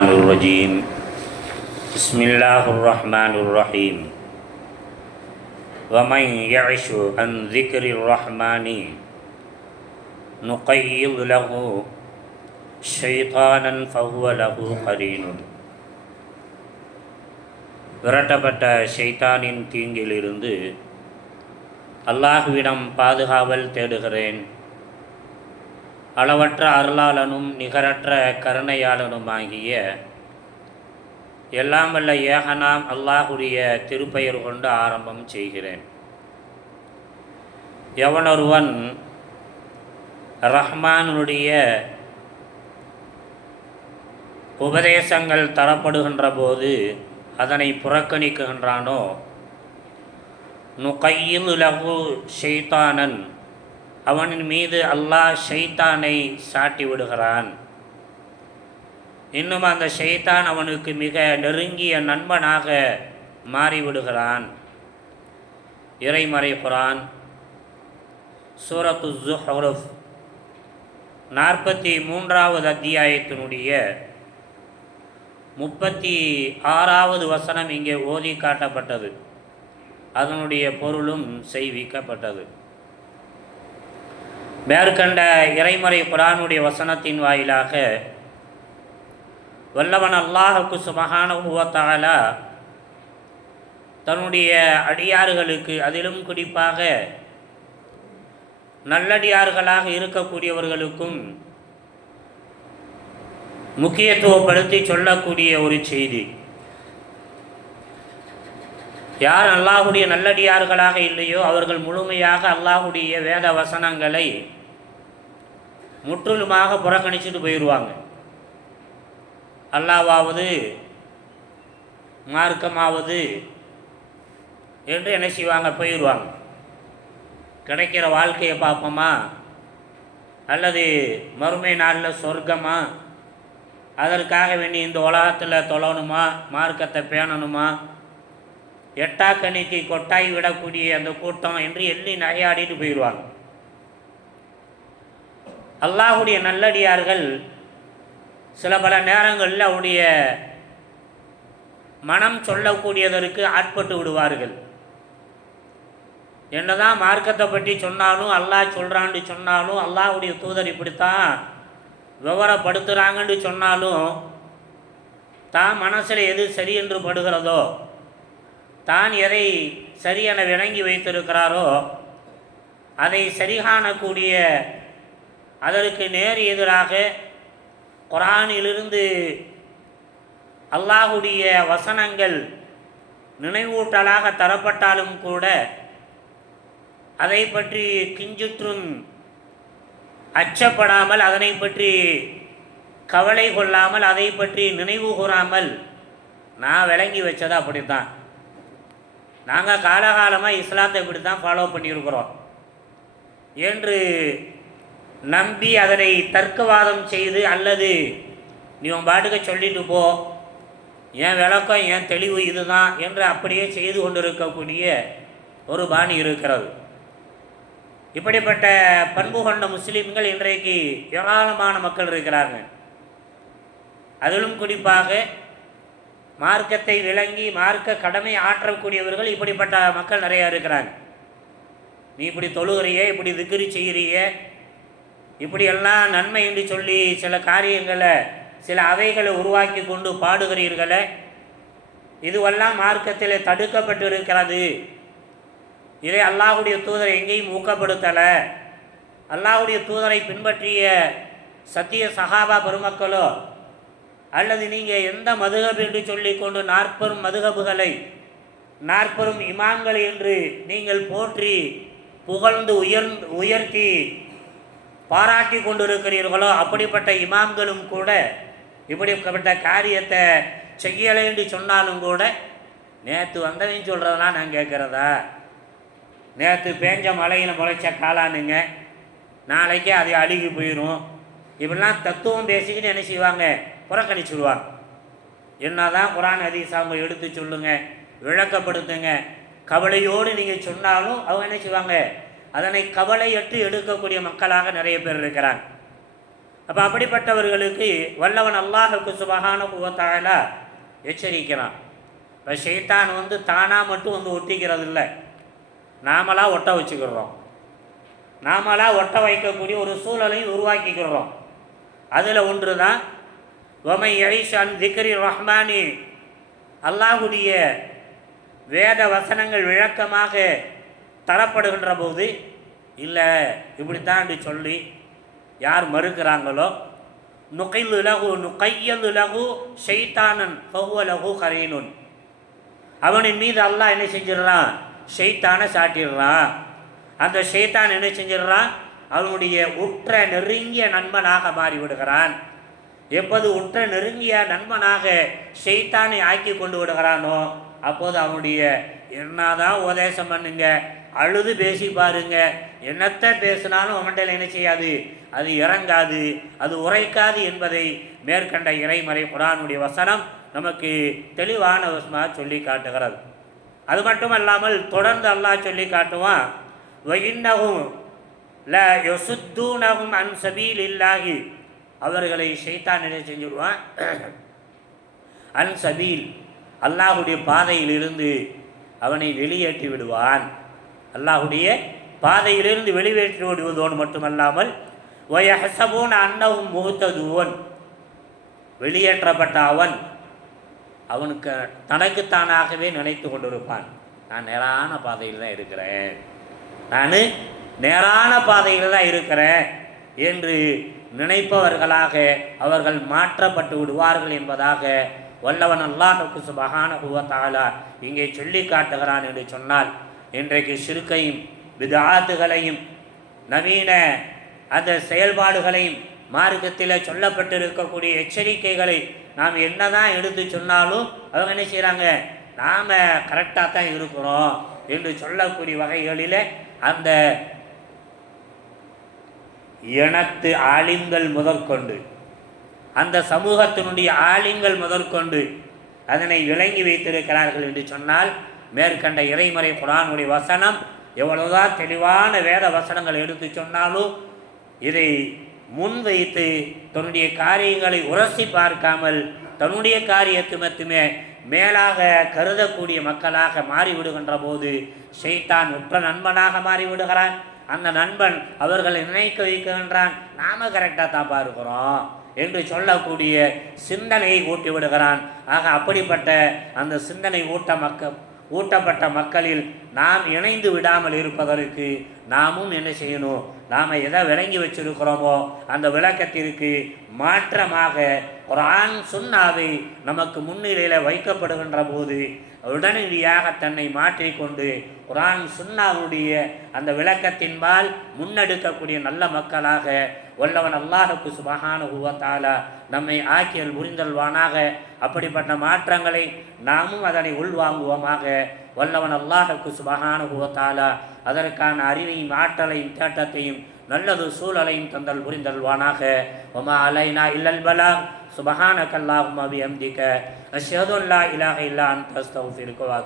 الرجيم بسم الله الرحمن الرحيم ومن يعش عن ذكر الرحمن نقيض له شيطانا فهو له قرين. விரட்டப்பட்ட ஷைத்தானின் தீங்கிலிருந்து அல்லாஹுவிடம் பாதுகாவல் தேடுகிறேன். அளவற்ற அருளாளனும் நிகரற்ற கருணையாளனுமாகிய எல்லாம் வல்ல ஏகனாம் அல்லாஹுடைய திருப்பெயர் கொண்டு ஆரம்பம் செய்கிறேன். எவனொருவன் ரஹ்மானுடைய உபதேசங்கள் தரப்படுகின்ற போது அதனை புறக்கணிக்குகின்றானோ, நுகையில் லகு ஷைத்தானன், அவனின் மீது அல்லாஹ் ஷைத்தானை சாட்டி விடுகிறான். இன்னும் அந்த ஷைத்தான் அவனுக்கு மிக நெருங்கிய நண்பனாக மாறிவிடுகிறான். இறைமறை குர்ஆன் சூரத்து ஸுஹ்ருஃப் 43வது அத்தியாயத்தினுடைய 36வது வசனம் இங்கே ஓதி காட்டப்பட்டது. அதனுடைய பொருளும் செய்விக்கப்பட்டது. மேற்கண்ட இறைமறை குர்ஆனுடைய வசனத்தின் வாயிலாக வல்லவன் அல்லாஹுக்கு சுப்ஹானஹு வ தஆலா தன்னுடைய அடியார்களுக்கு, அதிலும் குறிப்பாக நல்லடியார்களாக இருக்கக்கூடியவர்களுக்கும் முக்கியத்துவப்படுத்தி சொல்லக்கூடிய ஒரு செய்தி. யார் அல்லாஹுடைய நல்லடியார்களாக இல்லையோ அவர்கள் முழுமையாக அல்லாஹுடைய வேத வசனங்களை முற்றிலுமாக புறக்கணிச்சுட்டு போயிடுவாங்க. அல்லாஹ்வாவது மார்க்கமாவது என்று என்ன செய்வாங்க, போயிடுவாங்க. கிடைக்கிற வாழ்க்கையை பார்ப்போமா, அல்லது மறுமை நாளில் சொர்க்கமா, அதற்காக வேண்டி இந்த உலகத்தில் தொழணுமா, மார்க்கத்தை பேணணுமா, எட்டாக்கணிக்கு கொட்டாய் விடக்கூடிய அந்த கூட்டம் என்று எள்ளி நகையாடிட்டு போயிடுவாங்க. அல்லாஹுடைய நல்லடியார்கள் சில பல நேரங்களில் அவருடைய மனம் சொல்லக்கூடியதற்கு ஆட்பட்டு விடுவார்கள். என்னதான் மார்க்கத்தை பற்றி சொன்னாலும், அல்லாஹ் சொல்கிறான்னு சொன்னாலும், அல்லாஹுடைய தூதர் இப்படித்தான் விவரப்படுத்துகிறாங்கன்னு சொன்னாலும், தான் மனசில் எது சரி என்று படுகிறதோ, தான் எதை சரியென விளங்கி வைத்திருக்கிறாரோ அதை சரிகாணக்கூடிய, அதற்கு நேர் எதிராக குர்ஆனிலிருந்து அல்லாஹுடைய வசனங்கள் நினைவூட்டலாக தரப்பட்டாலும் கூட அதை பற்றி கிஞ்சிற்றும் அச்சப்படாமல், அதனை பற்றி கவலை கொள்ளாமல், அதை பற்றி நினைவு கூறாமல், நான் விளங்கி வச்சது அப்படித்தான், நாங்கள் காலகாலமாக இஸ்லாத்தை இப்படி தான் ஃபாலோ பண்ணியிருக்கிறோம் என்று நம்பி அதனை தர்க்கவாதம் செய்து, அல்லது நீ உன் பாட்டுக்க சொல்லிட்டு போ, என் விளக்கம் என் தெளிவு இதுதான் என்று அப்படியே செய்து கொண்டிருக்கக்கூடிய ஒரு பாணி இருக்கிறது. இப்படிப்பட்ட பண்பு கொண்ட முஸ்லீம்கள் இன்றைக்கு ஏராளமான மக்கள் இருக்கிறார்கள். அதிலும் குறிப்பாக மார்க்கத்தை விளங்கி மார்க்க கடமை ஆற்றக்கூடியவர்கள் இப்படிப்பட்ட மக்கள் நிறையா இருக்கிறாங்க. நீ இப்படி தொழுகிறிய, இப்படி திக்ரு செய்கிறிய, இப்படியெல்லாம் நன்மை என்று சொல்லி சில காரியங்களை, சில அவைகளை உருவாக்கி கொண்டு பாடுகிறீர்களே, இதுவெல்லாம் மார்க்கத்தில் தடுக்கப்பட்டு இருக்கிறது, இதை அல்லாஹுடைய தூதரை எங்கேயும் ஊக்கப்படுத்தலை, அல்லாஹுடைய தூதரை பின்பற்றிய சத்திய சஹாபா பெருமக்களோ, அல்லது நீங்கள் எந்த மதுஹப் என்று சொல்லிக்கொண்டு 40 மதுஹபுகளை 40 இமாம்கள் என்று நீங்கள் போற்றி புகழ்ந்து உயர்த்தி பாராட்டி கொண்டிருக்கிறீர்களோ, அப்படிப்பட்ட இமாம்களும் கூட இப்படிப்பட்ட காரியத்தை செய்யலை என்று சொன்னாலும் கூட, நேற்று வந்தவன் சொல்கிறதெல்லாம் நான் கேட்குறதா, நேற்று பேஞ்ச மழையில் முளைச்ச காளானுங்க, நாளைக்கே அது அழுகி போயிடும், இப்படிலாம் தத்துவம் பேசிக்கிட்டு என்ன செய்வாங்க, புறக்கணிச்சுடுவாங்க. என்ன தான் குர்ஆன் ஹதீஸ் அவங்க எடுத்து சொல்லுங்க, விளக்கப்படுத்துங்க, கவலையோடு நீங்கள் சொன்னாலும் அவங்க என்ன செய்வாங்க, அதனை கவலையற்று எடுக்கக்கூடிய மக்களாக நிறைய பேர் இருக்கிறாங்க. அப்போ அப்படிப்பட்டவர்களுக்கு வல்லவன் அல்லாஹுக்கு சுபஹானஹு வ தஆலா எச்சரிக்கிறான். இப்போ ஷைத்தான் தானாக மட்டும் ஒட்டிக்கிறது இல்லை, நாமளாக ஒட்ட வச்சுக்கிறோம். நாமளாக ஒட்ட வைக்கக்கூடிய ஒரு சூழலையும் உருவாக்கிக்கிறோம். அதில் ஒன்று தான் வமை யைஷான் திக்ரி ரஹ்மானி, அல்லாஹுடைய வேத வசனங்கள் விளக்கமாக தரப்படுகின்ற போது இல்லை இப்படித்தான் சொல்லி யார் மறுக்கிறாங்களோ நுகையல் லகு ஷைத்தானன் ஃபஹுவ லகு கரீனுன், அவனின் மீது அல்லாஹ் என்ன செஞ்சிடறான், ஷைத்தானை சாட்டிடுறான். அந்த ஷைத்தான் என்ன செஞ்சிடறான், அவனுடைய உற்ற நெருங்கிய நண்பனாக மாறிவிடுகிறான். எப்போது உற்ற நெருங்கிய நண்பனாக ஷைத்தானை ஆக்கி கொண்டு விடுகிறானோ அப்போது அவனுடைய என்னதான் உபதேசம் பண்ணுங்க, அழுது பேசி பாருங்க, என்னத்தை பேசினாலும் அவன்கிட்ட என்ன செய்யாது, அது இறங்காது, அது உரைக்காது என்பதை மேற்கண்ட இறைமறை குர்ஆனுடைய வசனம் நமக்கு தெளிவான வசனமாக சொல்லி காட்டுகிறது. அது மட்டுமல்லாமல் தொடர்ந்து அல்லாஹ் சொல்லி காட்டுவான், வஇன்னஹும் ல யசுத்தூனஹும் அன் சபீலில்லாஹி, அவர்களை ஷைத்தான் என்ன செஞ்சுடுவான், அன் சபீல் அல்லாஹுடைய பாதையிலிருந்து அவனை வெளியேற்றி விடுவான். அல்லாஹுடைய பாதையிலிருந்து வெளியேற்றி விடுவதோடு மட்டுமல்லாமல் வயஹ்ஸபூன அன்னஹும் முஹ்ததூன், வெளியேற்றப்பட்ட அவனுக்கு தனக்குத்தானாகவே நினைத்து கொண்டிருப்பான், நான் நேரான பாதையில் தான் இருக்கிறேன், நான் நேரான பாதையில் தான் இருக்கிறேன் என்று நினைப்பவர்களாக அவர்கள் மாற்றப்பட்டு விடுவார்கள் என்பதாக வல்லவன் அல்லாஹுக்கு சுப்ஹானஹு வ தஆலா இங்கே சொல்லி காட்டுகிறான் என்று சொன்னால், இன்றைக்கு ஷிர்கையும் பித்ஆத்துகளையும் நவீன அந்த செயல்பாடுகளையும் மார்க்கத்தில் சொல்லப்பட்டிருக்கக்கூடிய எச்சரிக்கைகளை நாம் என்னதான் எடுத்து சொன்னாலும் அவங்க என்ன செய்கிறாங்க, நாம் கரெக்டாக தான் இருக்கிறோம் என்று சொல்லக்கூடிய வகைகளில் அந்த இனத்து ஆலிம்கள் முதற்கொண்டு, அந்த சமூகத்தினுடைய ஆலிம்கள் முதற்கொண்டு அதனை விளங்கி வைத்திருக்கிறார்கள் என்று சொன்னால், மேற்கண்ட இறைமறை குர்ஆனுடைய வசனம் எவ்வளவுதான் தெளிவான வேத வசனங்கள் எடுத்து சொன்னாலும் இதை முன்வைத்து தன்னுடைய காரியங்களை உரசி பார்க்காமல் தன்னுடைய காரியத்தை மட்டுமே மேலாக கருதக்கூடிய மக்களாக மாறிவிடுகின்ற போது ஷைத்தான் உற்ற நண்பனாக மாறிவிடுகிறான். அந்த நண்பன் அவர்களை நினைக்க வைக்கின்றான், நாம கரெக்டாக தான் பார்க்கிறோம் என்று சொல்லக்கூடிய சிந்தனையை ஊட்டி விடுகிறான். ஆக அப்படிப்பட்ட அந்த சிந்தனை ஊட்டப்பட்ட மக்களில் நாம் இணைந்து விடாமல் இருப்பதற்கு நாமும் என்ன செய்யணும், நாம் எதை விளங்கி வச்சிருக்கிறோமோ அந்த விளக்கத்திற்கு மாற்றமாக குர்ஆன் சுன்னாவை நமக்கு முன்னிலையில் வைக்கப்படுகின்ற போது உடனடியாக தன்னை மாற்றிக்கொண்டு குர்ஆன் சுன்னாவுடைய அந்த விளக்கத்தின்பால் முன்னெடுக்கக்கூடிய நல்ல மக்களாக வல்லவன் அல்லாஹுக்கு சுப்ஹானஹு வ தஆலா நம்மை ஆக்கியல் புரிந்தல்வானாக. அப்படிப்பட்ட மாற்றங்களை நாமும் அதனை உள்வாங்குவோமாக. வல்லவன் அல்லாஹுக்கு சுப்ஹானஹு வ தஆலா அதற்கான அறிவையும் ஆற்றலையும் தேட்டத்தையும் நல்லது சூழலையும் தந்தல் புரிந்தல்வானாக. வமா அலைனா இல்லல் பலாக். சுப்ஹானக அல்லாஹும்ம பிஹம்திக அஷ்ஹது அல்லா இலாஹ இல்லா அன்த அஸ்தக்ஃபிருக வ